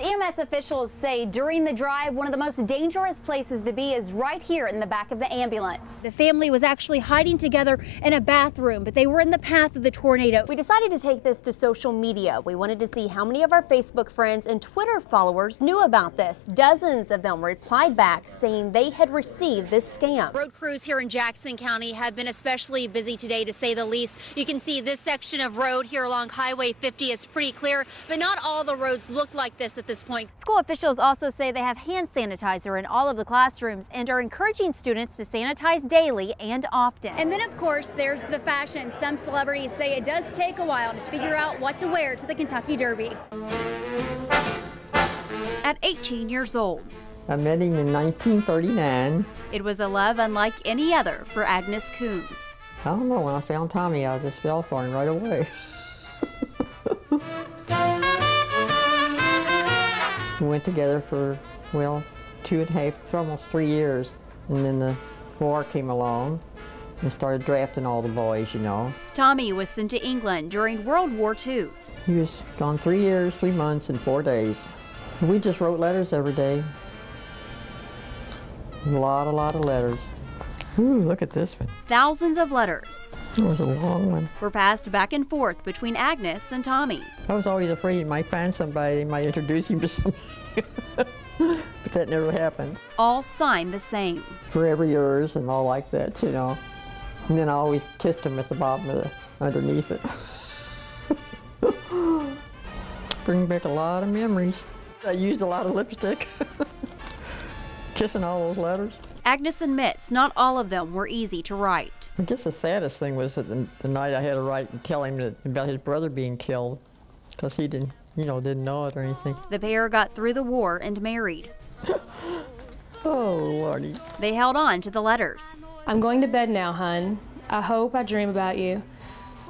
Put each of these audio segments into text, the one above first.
EMS officials say during the drive, one of the most dangerous places to be is right here in the back of the ambulance. The family was actually hiding together in a bathroom, but they were in the path of the tornado. We decided to take this to social media. We wanted to see how many of our Facebook friends and Twitter followers knew about this. Dozens of them replied back saying they had received this scam. Road crews here in Jackson County have been especially busy today, to say the least. You can see this section of road here along Highway 50 is pretty clear, but not all the roads look like this at this point. School officials also say they have hand sanitizer in all of the classrooms and are encouraging students to sanitize daily and often. And then, of course, there's the fashion. Some celebrities say it does take a while to figure out what to wear to the Kentucky Derby. At 18 years old, I met him in 1939. it was a love unlike any other for Agnes Coombs. I don't know, when I found Tommy, I just fell for him right away. We went together for, well, 2.5, almost 3 years. And then the war came along and started drafting all the boys, you know. Tommy was sent to England during World War II. He was gone 3 years, 3 months, and 4 days. We just wrote letters every day. A lot of letters. Ooh, look at this one. Thousands of letters It was a long one. were passed back and forth between Agnes and Tommy. I was always afraid he might find somebody, might introduce him to somebody. But that never happened. All signed the same. Forever yours and all like that, you know. And then I always kissed him at the bottom of the, underneath it. Bring back a lot of memories. I used a lot of lipstick. Kissing all those letters. Agnes admits not all of them were easy to write. I guess the saddest thing was that the night I had to write and tell him about his brother being killed, because he didn't know it or anything. The pair got through the war and married. Oh, Lordy. They held on to the letters. I'm going to bed now, hun. I hope I dream about you.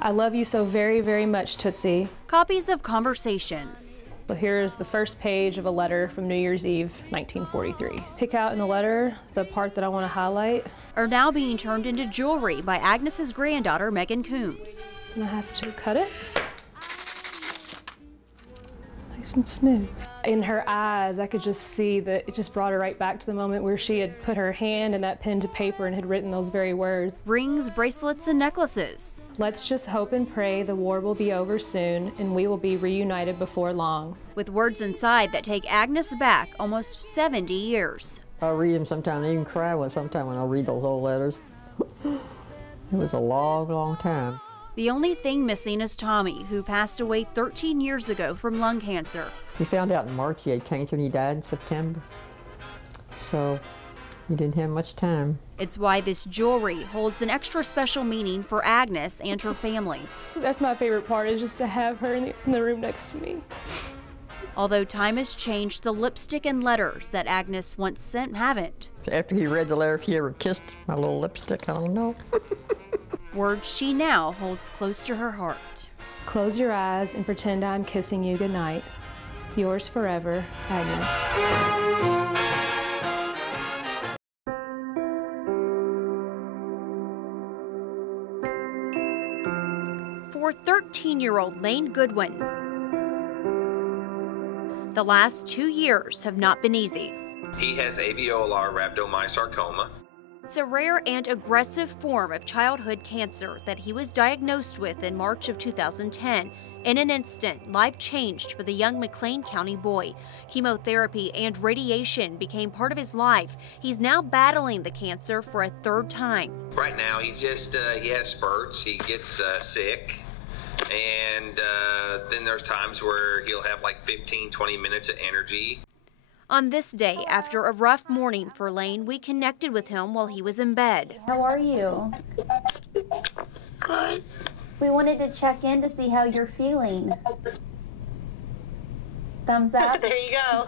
I love you so very, very much, Tootsie. Copies of conversations. So here's the first page of a letter from New Year's Eve, 1943. Pick out in the letter the part that I want to highlight. Are now being turned into jewelry by Agnes's granddaughter, Megan Coombs. And I have to cut it. Nice and smooth. In her eyes, I could just see that it just brought her right back to the moment where she had put her hand in that pen to paper and had written those very words. Rings, bracelets, and necklaces. Let's just hope and pray the war will be over soon and we will be reunited before long. With words inside that take Agnes back almost 70 years. I read them sometimes, I even cry sometime when I read those old letters. It was a long time. The only thing missing is Tommy, who passed away 13 years ago from lung cancer. He found out in March he had cancer and he died in September. So he didn't have much time. It's why this jewelry holds an extra special meaning for Agnes and her family. That's my favorite part, is just to have her in the room next to me. Although time has changed, the lipstick and letters that Agnes once sent haven't. After he read the letter, if he ever kissed my little lipstick, I don't know. Words she now holds close to her heart. Close your eyes and pretend I'm kissing you goodnight. Yours forever, Agnes. For 13-year-old Lane Goodwin, the last 2 years have not been easy. He has alveolar rhabdomyosarcoma. It's a rare and aggressive form of childhood cancer that he was diagnosed with in March of 2010. In an instant, life changed for the young McLean County boy. Chemotherapy and radiation became part of his life. He's now battling the cancer for a third time. Right now, he's just, he has spurts, he gets sick, and then there's times where he'll have like 15-20 minutes of energy. On this day, after a rough morning for Lane, we connected with him while he was in bed. How are you? Right. We wanted to check in to see how you're feeling. Thumbs up? There you go.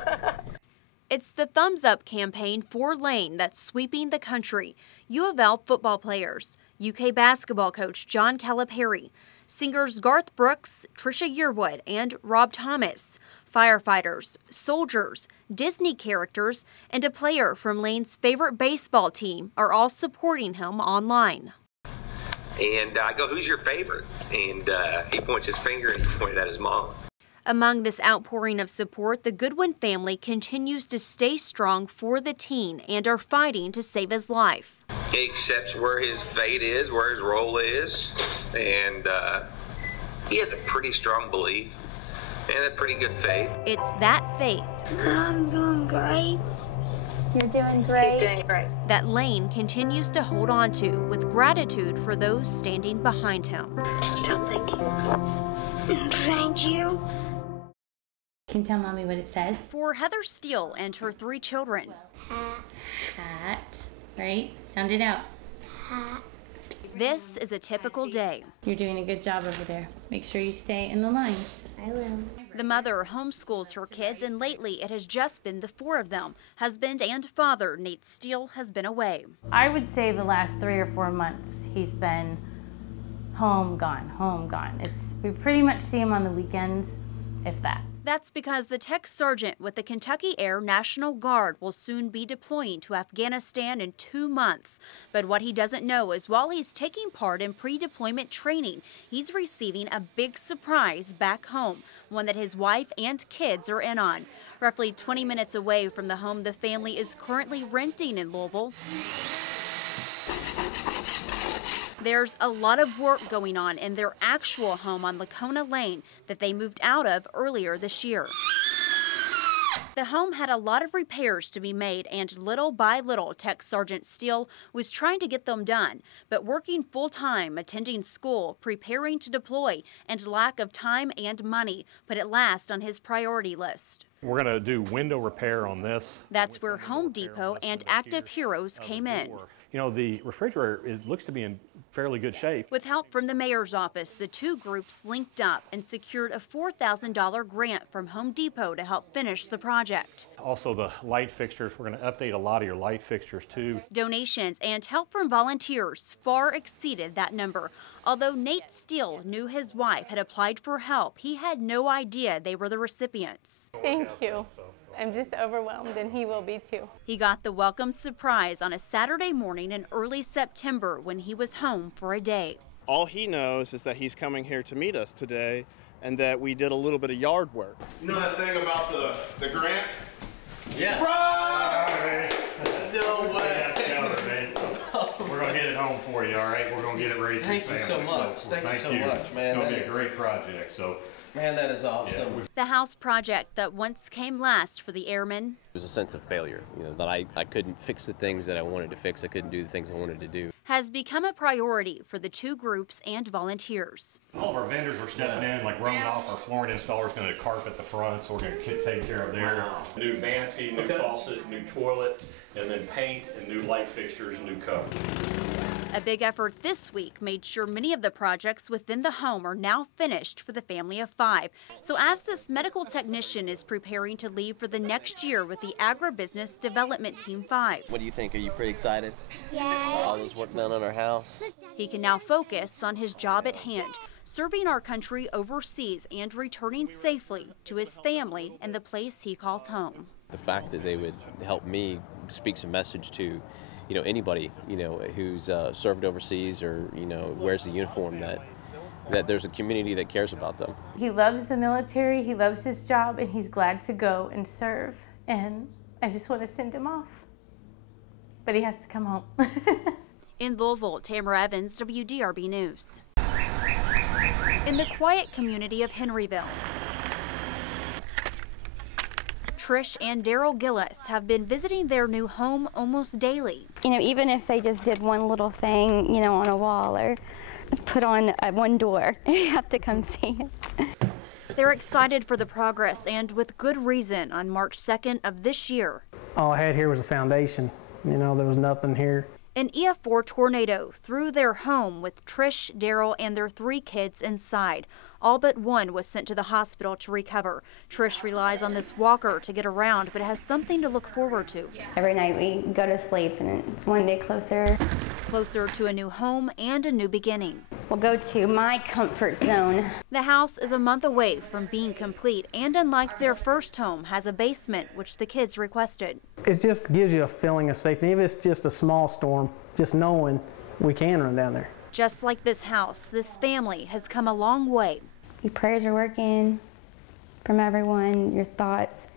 It's the Thumbs Up campaign for Lane that's sweeping the country. U of L football players, UK basketball coach John Calipari, singers Garth Brooks, Trisha Yearwood, and Rob Thomas, firefighters, soldiers, Disney characters, and a player from Lane's favorite baseball team are all supporting him online. And I go, who's your favorite? And he points his finger and he pointed at his mom. Among this outpouring of support, the Goodwin family continues to stay strong for the teen and are fighting to save his life. He accepts where his fate is, where his role is, and he has a pretty strong belief and a pretty good faith. It's that faith. I'm doing great. You're doing great. He's doing great. That Lane continues to hold on to with gratitude for those standing behind him. Don't thank you. Thank you. Can you tell Mommy what it says? For Heather Steele and her 3 children. Hat, right? Sound it out. Hat. This is a typical day. You're doing a good job over there. Make sure you stay in the lines. I will. The mother homeschools her kids, and lately it has just been the 4 of them. Husband and father, Nate Steele, has been away. I would say the last 3 or 4 months he's been home, gone, home, gone. We pretty much see him on the weekends, if that. That's because the tech sergeant with the Kentucky Air National Guard will soon be deploying to Afghanistan in 2 months. But what he doesn't know is while he's taking part in pre-deployment training, he's receiving a big surprise back home, one that his wife and kids are in on. Roughly 20 minutes away from the home the family is currently renting in Louisville. There's a lot of work going on in their actual home on Lacona Lane that they moved out of earlier this year. The home had a lot of repairs to be made, and little by little, Tech Sergeant Steele was trying to get them done. But working full-time, attending school, preparing to deploy, and lack of time and money put it last on his priority list. We're going to do window repair on this. That's where Home Depot and Active Heroes came in. You know, the refrigerator looks to be in fairly good shape. With help from the mayor's office, the 2 groups linked up and secured a $4,000 grant from Home Depot to help finish the project. Also the light fixtures, we're going to update a lot of your light fixtures too. Donations and help from volunteers far exceeded that number. Although Nate Steele knew his wife had applied for help, he had no idea they were the recipients. Thank you. I'm just overwhelmed, and he will be too. He got the welcome surprise on a Saturday morning in early September when he was home for a day. All he knows is that he's coming here to meet us today and that we did a little bit of yard work. You know that thing about the grant? Yeah. Surprise! No way! We're going to get it home for you, all right? We're going to get it ready for your family. Thank you so much. Thank you so much, man. It's going to be a great project. So. Man, that is awesome. Yeah. The house project that once came last for the airmen. It was a sense of failure, you know, that I couldn't fix the things that I wanted to fix. I couldn't do the things I wanted to do. Has become a priority for the 2 groups and volunteers. All of our vendors were stepping in, like running off. Our flooring installers going to carpet the front, so we're going to take care of their new vanity, new faucet, new toilet, and then paint and new light fixtures, new cover. A big effort this week made sure many of the projects within the home are now finished for the family of 5. So as this medical technician is preparing to leave for the next year with the Agribusiness Development Team 5. What do you think? Are you pretty excited? Yeah. All this work done on our house? He can now focus on his job at hand, serving our country overseas and returning safely to his family and the place he calls home. The fact that they would help me speaks a message to, you know, anybody, you know, who's served overseas or, you know, wears the uniform, that there's a community that cares about them. He loves the military, he loves his job, and he's glad to go and serve. And I just want to send him off. But he has to come home. In Louisville, Tamara Evans, WDRB News. In the quiet community of Henryville, Trish and Daryl Gillis have been visiting their new home almost daily. You know, even if they just did one little thing, you know, on a wall or put on one door, you have to come see it. They're excited for the progress, and with good reason. On March 2nd of this year, all I had here was a foundation. You know, there was nothing here. An EF4 tornado threw their home with Trish, Daryl, and their 3 kids inside. All but one was sent to the hospital to recover. Trish relies on this walker to get around, but has something to look forward to. Every night we go to sleep and it's one day closer. Closer to a new home and a new beginning. We'll go to my comfort zone. The house is a month away from being complete, and unlike their first home, has a basement, which the kids requested. It just gives you a feeling of safety. Even if it's just a small storm, just knowing we can run down there. Just like this house, this family has come a long way. Your prayers are working. from everyone, your thoughts.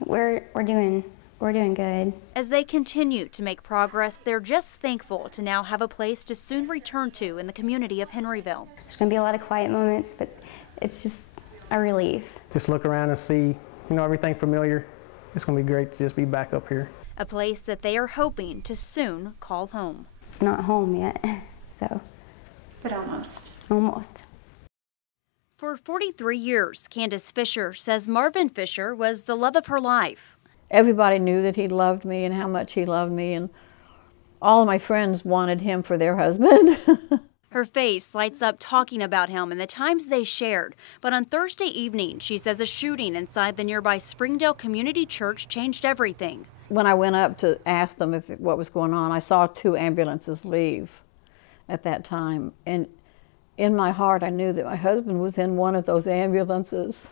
We're doing good. As they continue to make progress, they're just thankful to now have a place to soon return to in the community of Henryville. There's going to be a lot of quiet moments, but it's just a relief. Just look around and see, everything familiar. It's going to be great to just be back up here. A place that they are hoping to soon call home. It's not home yet, so. But almost. Almost. For 43 years, Candace Fisher says Marvin Fisher was the love of her life. Everybody knew that he loved me and how much he loved me, and all of my friends wanted him for their husband. Her face lights up talking about him and the times they shared. But on Thursday evening, she says a shooting inside the nearby Springdale Community Church changed everything. When I went up to ask them what was going on, I saw 2 ambulances leave at that time. And in my heart, I knew that my husband was in one of those ambulances.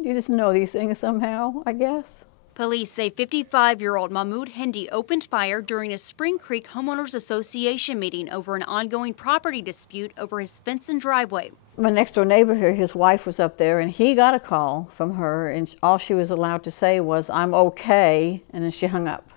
You just know these things somehow, I guess. Police say 55-year-old Mahmoud Hindi opened fire during a Spring Creek Homeowners Association meeting over an ongoing property dispute over his fence and driveway. My next-door neighbor here, his wife was up there, and he got a call from her, and all she was allowed to say was, "I'm okay," and then she hung up.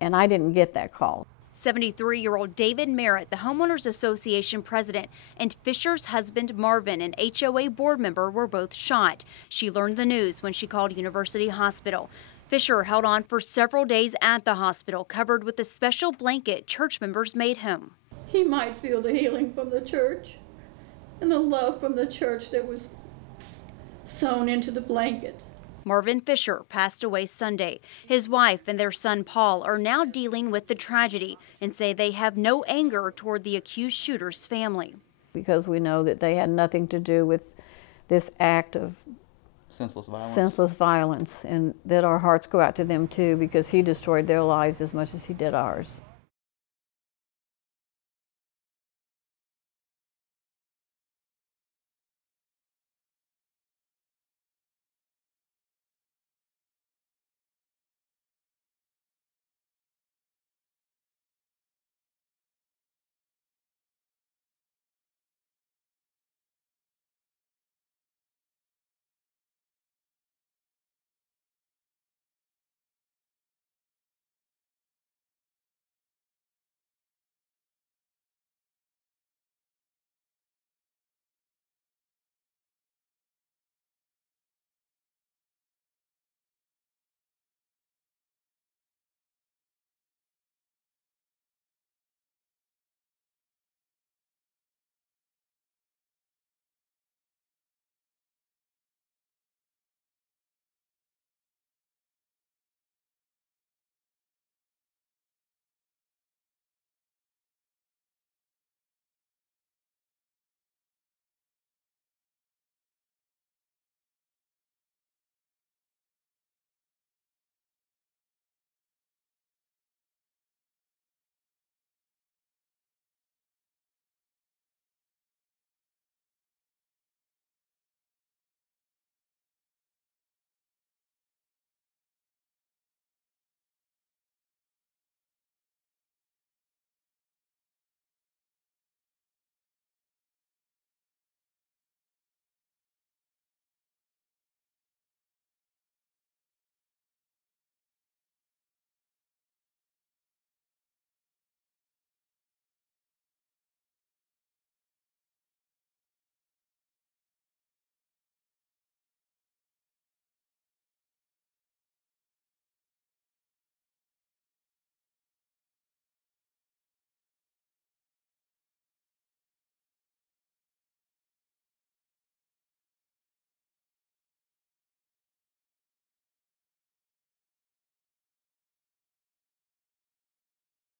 And I didn't get that call. 73-year-old David Merritt, the Homeowners Association president, and Fisher's husband Marvin, an HOA board member, were both shot. She learned the news when she called University Hospital. Fisher held on for several days at the hospital, covered with the special blanket church members made him. He might feel the healing from the church and the love from the church that was sewn into the blanket. Marvin Fisher passed away Sunday. His wife and their son Paul are now dealing with the tragedy and say they have no anger toward the accused shooter's family. Because we know that they had nothing to do with this act of senseless violence, and that our hearts go out to them too, because he destroyed their lives as much as he did ours.